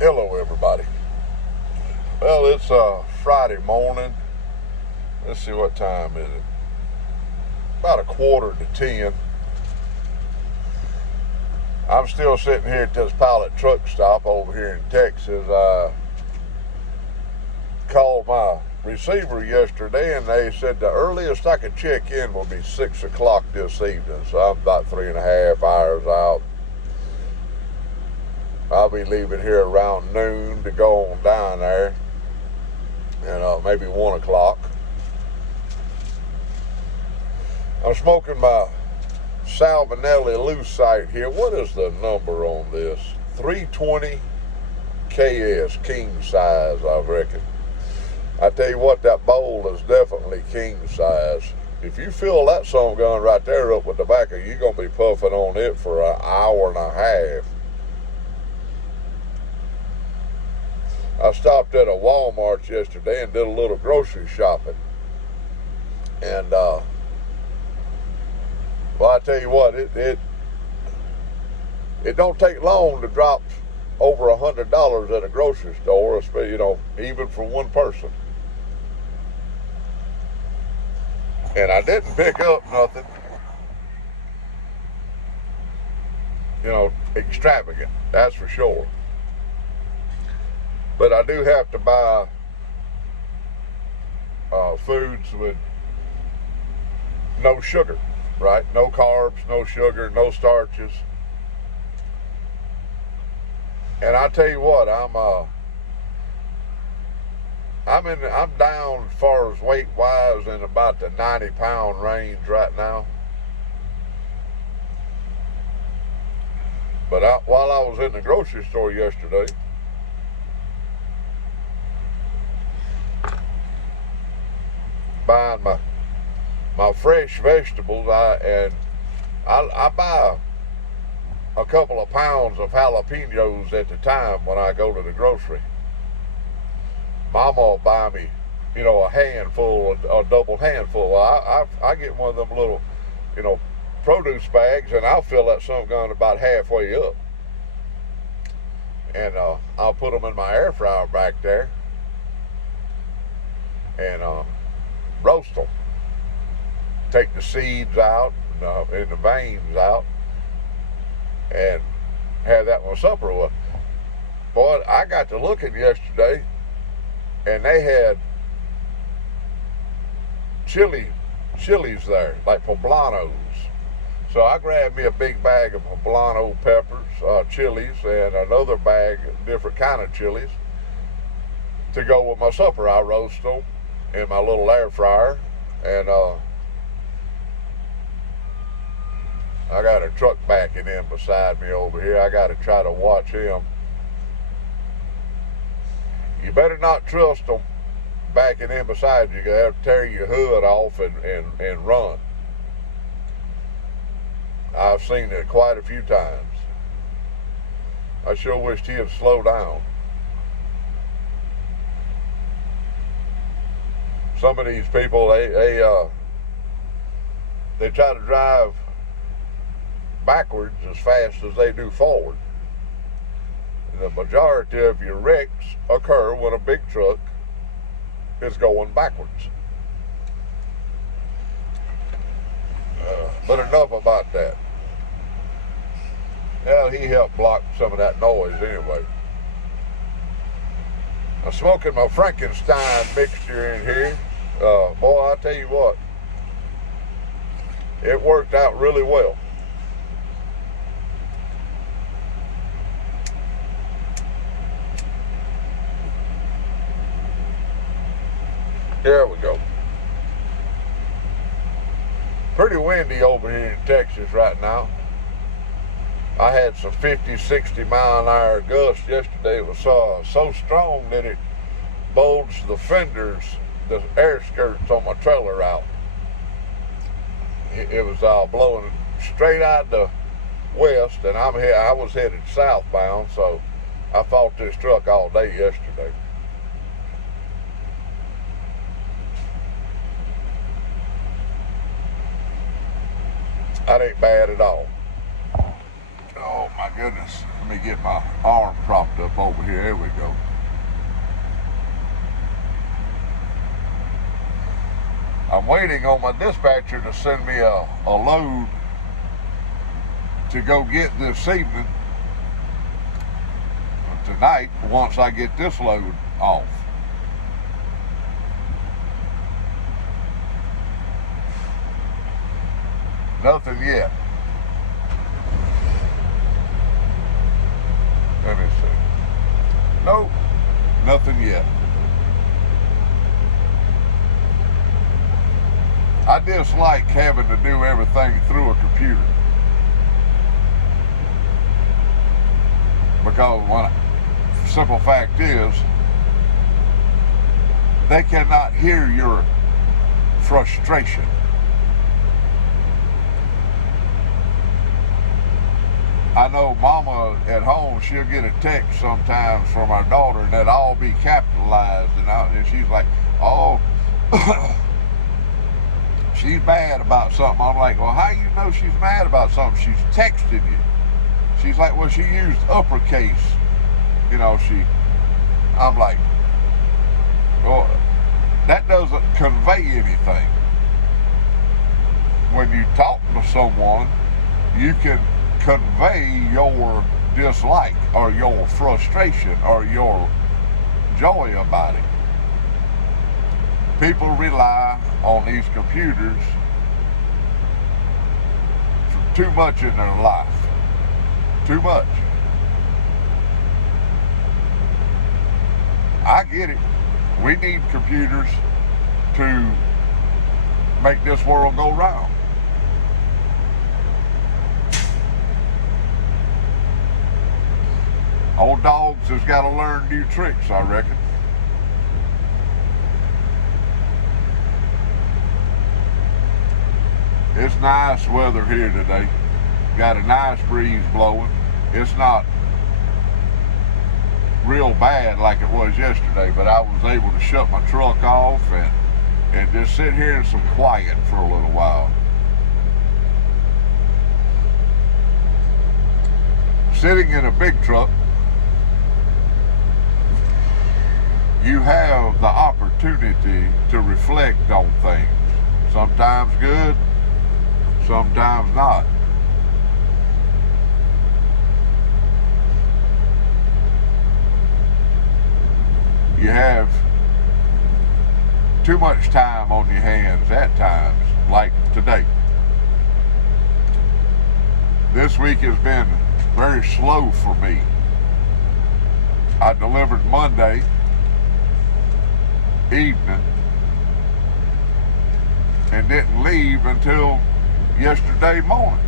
Hello, everybody. Well, it's Friday morning. Let's see, what time is it? About 9:45. I'm still sitting here at this pilot truck stop over here in Texas. I called my receiver yesterday, and they said the earliest I could check in will be 6 o'clock this evening. So I'm about 3.5 hours out. I'll be leaving here around noon to go on down there, and maybe 1 o'clock. I'm smoking my Salvinelli Lucite here. What is the number on this? 320 KS, king size, I reckon. I tell you what, that bowl is definitely king size. If you fill that some gun right there up with tobacco, you're going to be puffing on it for an hour and a half. I stopped at a Walmart yesterday and did a little grocery shopping. And, well, I tell you what, it don't take long to drop over $100 at a grocery store, even for one person. And I didn't pick up nothing, extravagant, that's for sure. But I do have to buy foods with no sugar, right? No carbs, no sugar, no starches. And I tell you what, I'm down as far as weight wise in about the 90-pound range right now. But while I was in the grocery store yesterday, buying my fresh vegetables, I buy a couple of pounds of jalapenos at the time when I go to the grocery. Mama will buy me, a handful, a double handful. I get one of them little, produce bags, and I'll fill that some gun about halfway up. And I'll put them in my air fryer back there and roast them. Take the seeds out and the veins out, and have that for supper. Well, boy, I got to looking yesterday, and they had chilies there, like poblanos. So I grabbed me a big bag of poblano peppers, chilies, and another bag of different kind of chilies to go with my supper. I roast them in my little air fryer, and I got a truck backing in beside me over here. I got to try to watch him. You better not trust them backing in beside you. You have to tear your hood off and run. I've seen it quite a few times. I sure wished he'd slow down. Some of these people, they try to drive backwards as fast as they do forward. The majority of your wrecks occur when a big truck is going backwards. But enough about that. Well, he helped block some of that noise anyway. I'm smoking my Frankenstein mixture in here. Boy, I tell you what, it worked out really well. There we go. Pretty windy over here in Texas right now. I had some 50, 60 mile an hour gusts yesterday. It was so strong that it bulged the fenders, the air skirts on my trailer out. It was blowing straight out the west, and I was headed southbound, so I fought this truck all day yesterday. That ain't bad at all. Oh my goodness. Let me get my arm propped up over here. There we go. I'm waiting on my dispatcher to send me a load to go get this evening. Tonight, once I get this load off. Nothing yet. Let me see. Nope, nothing yet. I dislike having to do everything through a computer. Because simple fact is, they cannot hear your frustration. I know Mama at home, she'll get a text sometimes from our daughter and that'll all be capitalized, and she's like, oh, she's mad about something. I'm like, well, how you know she's mad about something? She's texted you. She's like, well, she used uppercase. I'm like, well, that doesn't convey anything. When you talk to someone, you can convey your dislike or your frustration or your joy about it. People rely on these computers for too much in their life. Too much. I get it. We need computers to make this world go round. Old dogs has got to learn new tricks, I reckon. It's nice weather here today. Got a nice breeze blowing. It's not real bad like it was yesterday, but I was able to shut my truck off and just sit here in some quiet for a little while. Sitting in a big truck, you have the opportunity to reflect on things. Sometimes good, sometimes not. You have too much time on your hands at times, like today. This week has been very slow for me. I delivered Monday evening and didn't leave until yesterday morning.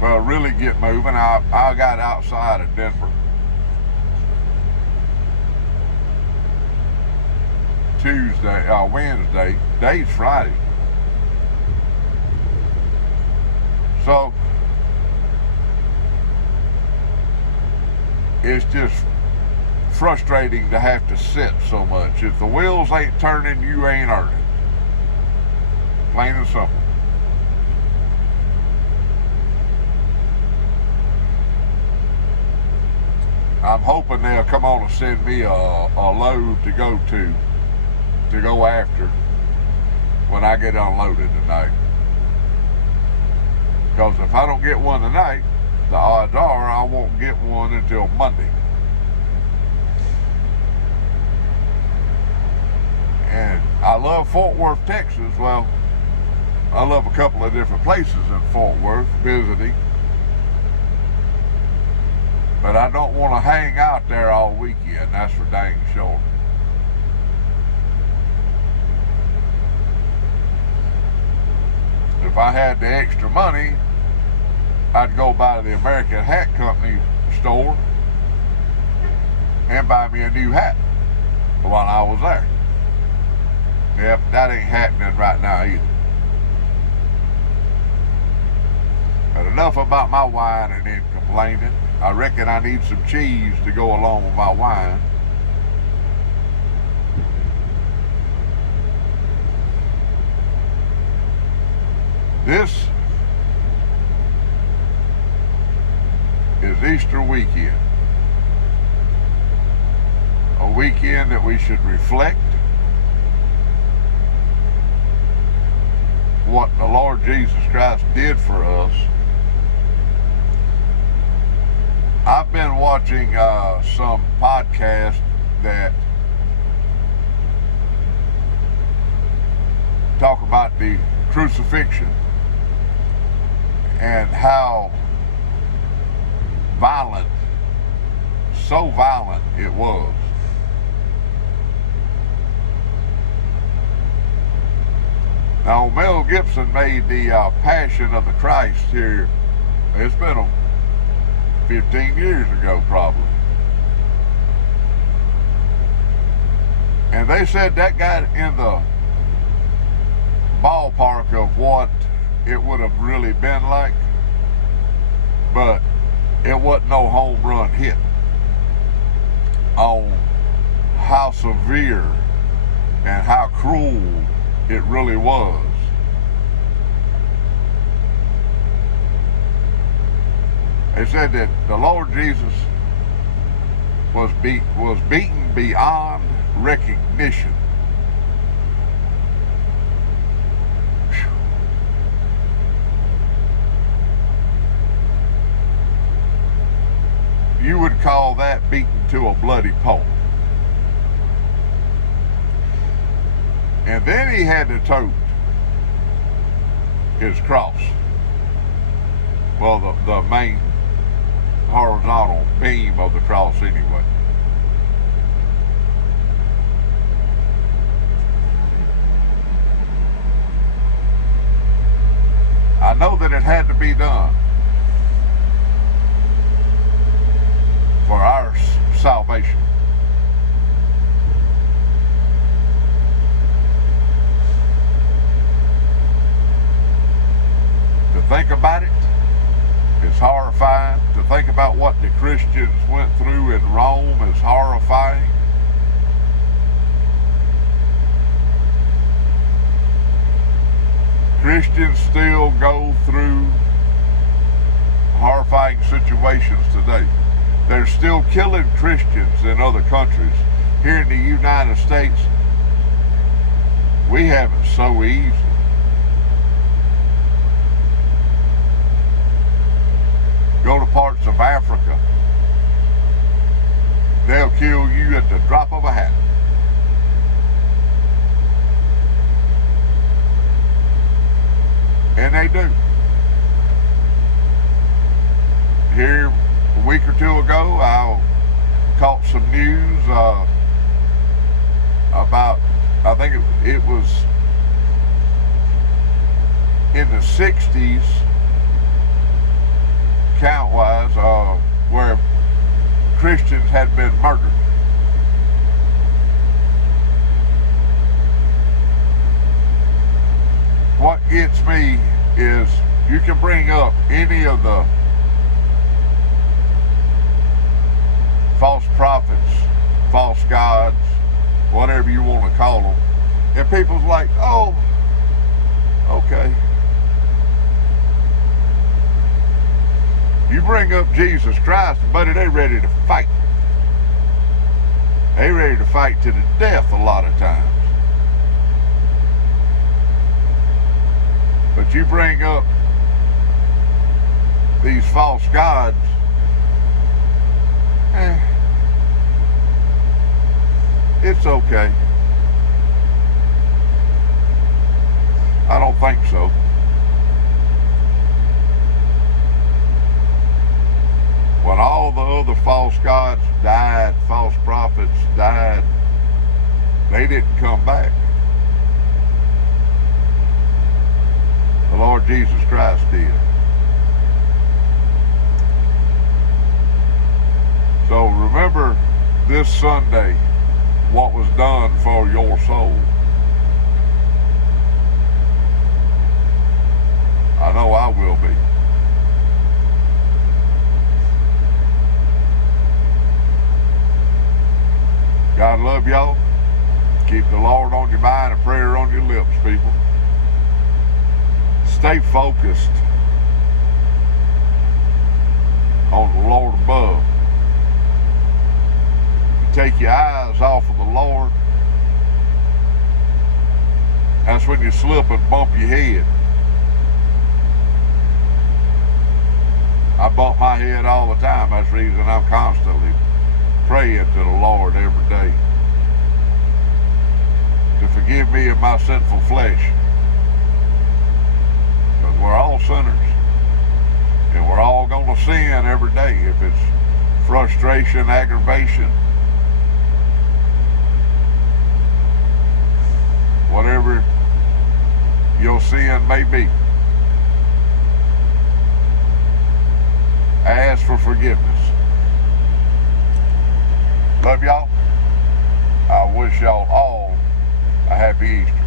Well, really get moving. I got outside of Denver Wednesday. Today's Friday. So it's just frustrating to have to sit so much. If the wheels ain't turning, you ain't earning. Plain and simple. I'm hoping they'll come on and send me a load to go after when I get unloaded tonight. Because if I don't get one tonight, the odds are I won't get one until Monday. And I love Fort Worth, Texas. Well, I love a couple of different places in Fort Worth visiting. But I don't want to hang out there all weekend, that's for dang sure. If I had the extra money, I'd go by the American Hat Company store and buy me a new hat while I was there. Yep, that ain't happening right now either. But enough about my whining and complaining. I reckon I need some cheese to go along with my wine. This is Easter weekend. A weekend that we should reflect what the Lord Jesus Christ did for us. I've been watching some podcasts that talk about the crucifixion and how violent, so violent it was. Now, Mel Gibson made the Passion of the Christ here. It's been 15 years ago, probably. And they said that got in the ballpark of what it would have really been like, but it wasn't no home run hit on how severe and how cruel it really was. They said that the Lord Jesus was beaten beyond recognition. You would call that beaten to a bloody pulp. And then he had to tote his cross. Well, the main horizontal beam of the cross anyway. I know that it had to be done for our salvation. To think about it is horrifying. To think about what the Christians went through in Rome is horrifying. Christians still go through horrifying situations today. They're still killing Christians in other countries. Here in the United States, we have it so easy. Go to parts of Africa, they'll kill you at the drop of a hat. And they do. Here, a week or two ago, I caught some news about, I think it was in the 60s, count-wise, where Christians had been murdered. What gets me is you can bring up any of the false prophets, false gods, whatever you want to call them, and people's like, oh, okay. You bring up Jesus Christ, buddy, they're ready to fight. They're ready to fight to the death a lot of times. But you bring up these false gods, it's okay. I don't think so. When all the other false gods died, false prophets died, they didn't come back. The Lord Jesus Christ did. So remember this Sunday what was done for your soul. I know I will be. God love y'all. Keep the Lord on your mind and prayer on your lips, people. stay focused on the Lord above. You take your eyes off of the Lord, that's when you slip and bump your head. I bump my head all the time. That's the reason I'm constantly praying to the Lord every day to forgive me of my sinful flesh. Because we're all sinners. And we're all going to sin every day. If it's frustration, aggravation, whatever your sin may be, ask for forgiveness. Love y'all. I wish y'all all a happy Easter.